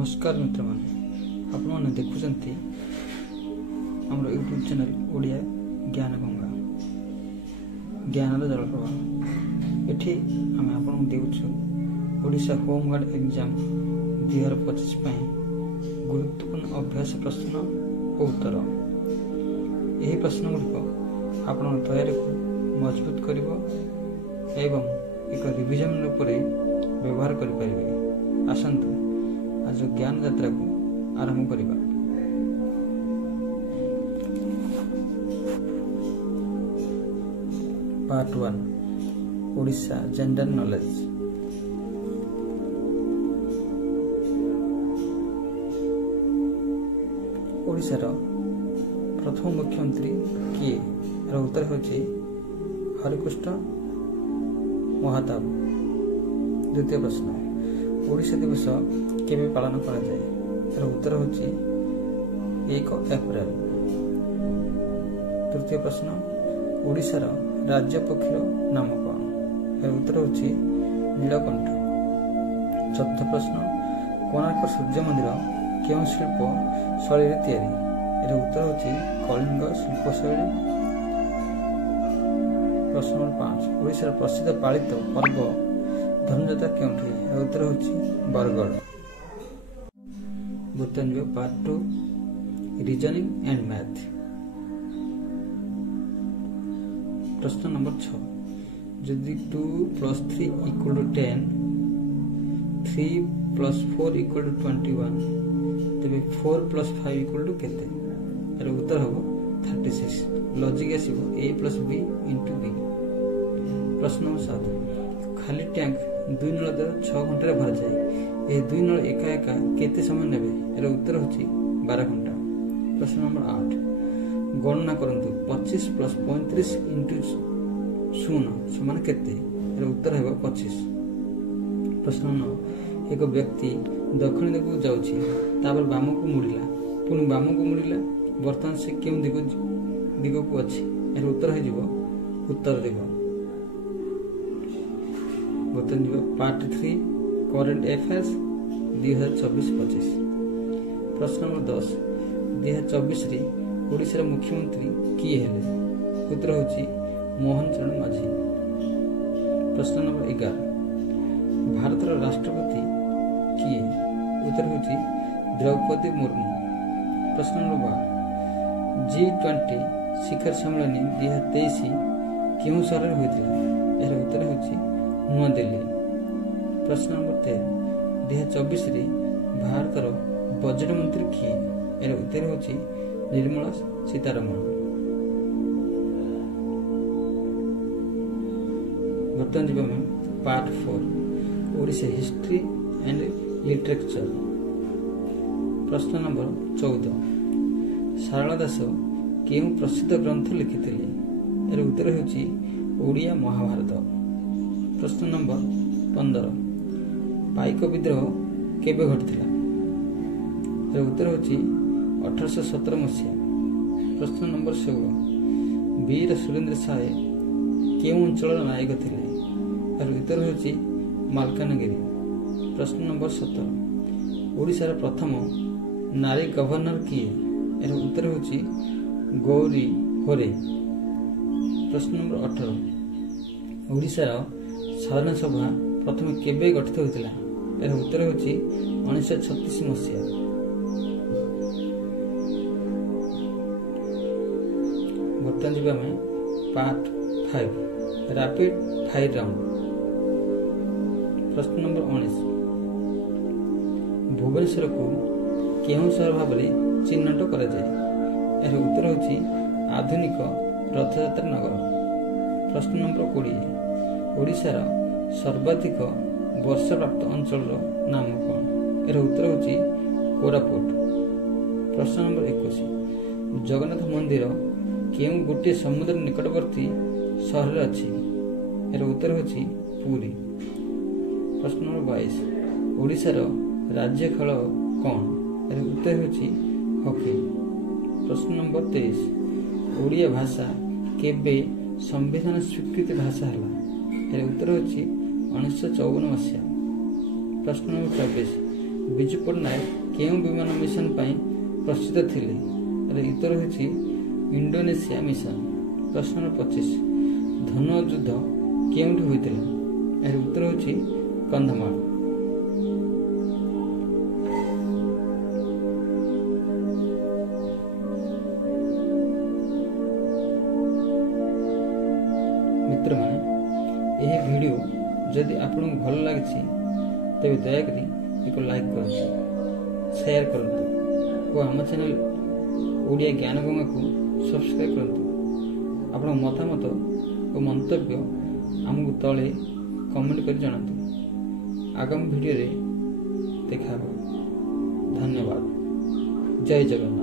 नमस्कार मित्र मैंने आपण मैंने देखुंती आम यूट्यूब चैनल ओडिया ज्ञान गंगा ज्ञान जलप्रवाह एठी आम आपन देउछु ओडिशा होमगार्ड एग्जाम 2025 गुरुत्वपूर्ण अभ्यास प्रश्न और उत्तर यही प्रश्न गुड़िक आपण तैयारी को मजबूत कर एवं एक रिविजन व्यवहार करें। आसतु आज ज्ञान यात्रा को आरंभ करवा। Part 1 Odisha general knowledge. ओडिशार प्रथम मुख्यमंत्री किए? उत्तर होची हरिकृष्ण महाताब। द्वितीय प्रश्न ओडिशा दिवस केबे पालन करा जाए? उत्तर होची 1 एप्रिल। तृतीय प्रश्न ओडिशार राज्य पक्षीर नाम कौन? उत्तर होची नीलकंठ। चतुर्थ प्रश्न कोणार्क सूर्य मंदिर केउं शिल्प शैली तैयारी? उत्तर होची कलिंग शिल्प शैली। प्रश्न नंबर 5 ओडिशार प्रसिद्ध पालित पर्व धनुजात्रा केउंठी? उत्तर होची बरगढ़। बुतन्य पार्ट 2 रीजनिंग एंड मैथ। प्रश्न नंबर 6 जदि 2 + 3 = 10 3 + 4 = 21 तबे 4 + 5 = केते? उत्तर हो 36। लॉजिक आसीबो a + b * b। प्रश्न नंबर 7 खाली टैंक 2 नल द्वारा 6 घंटा भर जाए यह 2 नल एका एका केते समय नेबे? उत्तर होची 12 घंटा। प्रश्न नंबर 8 गणना करंतु 25 + 35 * 0 समान केते? उत्तर हेबो 25। प्रश्न 9 एक व्यक्ति दक्षिण दिग को जाउची तापर बाम को मुड़िला पुनी बाम को मुड़िला वर्तमान से केउं दिग को अछि? उत्तर हे जिवो उत्तर दिग। Part 3 current affairs 2024-25। प्रश्न नंबर 10 2024 रे ओडिशा मुख्यमंत्री किए हेले? उत्तर होची मोहन चरण माझी। प्रश्न नंबर 11 भारत राष्ट्रपति किए? उत्तर होची द्रौपदी मुर्मू। प्रश्न नंबर 12 G20 शिखर सम्मेलन 2023 केउं शहर होइतिला? उत्तर होची नवा दिल्ली। प्रश्न नंबर 13 2024 रे भारतर बजट मंत्री किए? उत्तर होची निर्मला सीतारमण। बर्तमान जीवा में part 4 Odisha history and literature. प्रश्न नंबर 14 सारला दास केउं प्रसिद्ध ग्रंथ लिखिथिले? उत्तर होची ओडिया महाभारत। प्रश्न नंबर 15 पाइक विद्रोह केबे घटिथिला? उत्तर होची 1817 मसीहा। प्रश्न नंबर 16 वीर सुरेंद्र साय केउं अंचल नायक थिले? उत्तर होची मालकानगिरी। प्रश्न नंबर 17 ओडिशार प्रथम नारी गवर्नर किए? उत्तर होची गौरी होरे। प्रश्न नंबर 18 ओडिशार साधारण सभा प्रथम केबे गठित होइतिला? उत्तर होची 1936 मसीहा। बर्तमान जीवा में पार्ट 5 रैपिड फायर राउंड। प्रश्न नंबर 19 भुवनेश्वर को केउं शहर भाव में चिन्हट करा जाए? उत्तर होची आधुनिक रथयात्रा नगर। प्रश्न नंबर 20 ओडिशार सर्वाधिक वर्षा प्राप्त अंचल नाम कौन? उत्तर होची कोरापुट। प्रश्न नंबर 21 जगन्नाथ मंदिर केउं गोटे समुद्र निकटवर्ती शहर अछि? उत्तर होची पुरी। प्रश्न नंबर 22 ओडिशार राज्य खेल कौन? उत्तर होची हॉकी। प्रश्न नंबर 23 ओडिया भाषा केबे संविधान स्वीकृत भाषा हला? उत्तर होची 1954 मसीहा। प्रश्न नंबर 24 ବିଜୁ ପଟ୍ଟନାୟକ କେଉଁ ବିମାନ ମିଶନ ପାଇଁ ପ୍ରସିଦ୍ଧ ଥିଲେ? ଉତ୍ତର ହେଉଛି ଇଣ୍ଡୋନେସିଆ ମିଶନ। ପ୍ରଶ୍ନ ନମ୍ବର 25 ଧନ ଯୁଦ୍ଧ କେଉଁଠି ହୋଇଥିଲା? ଏହାର ଉତ୍ତର ହେଉଛି କନ୍ଧମାଳ। ମିତ୍ରମାନେ, ଏହି ଭିଡ଼ିଓ ଯଦି ଆପଣଙ୍କୁ ଭଲ ଲାଗିଛି ତେବେ ଦୟାକରି ଏକ ଲାଇକ୍ କରନ୍ତୁ, ସେୟାର କରନ୍ତୁ ଓ ଆମ ଚ୍ୟାନେଲ ଓଡ଼ିଆ ଜ୍ଞାନ ଗଙ୍ଗାକୁ ସବସ୍କ୍ରାଇବ୍ କରନ୍ତୁ। ଆପଣଙ୍କ ମତାମତ ଓ ମନ୍ତବ୍ୟ ଆମକୁ ତଳେ କମେଣ୍ଟ କରି ଜଣାନ୍ତୁ। ଆଗାମୀ ଭିଡ଼ିଓରେ ଦେଖା ହେବ। ଧନ୍ୟବାଦ। ଜୟ ଜଗନ୍ନାଥ।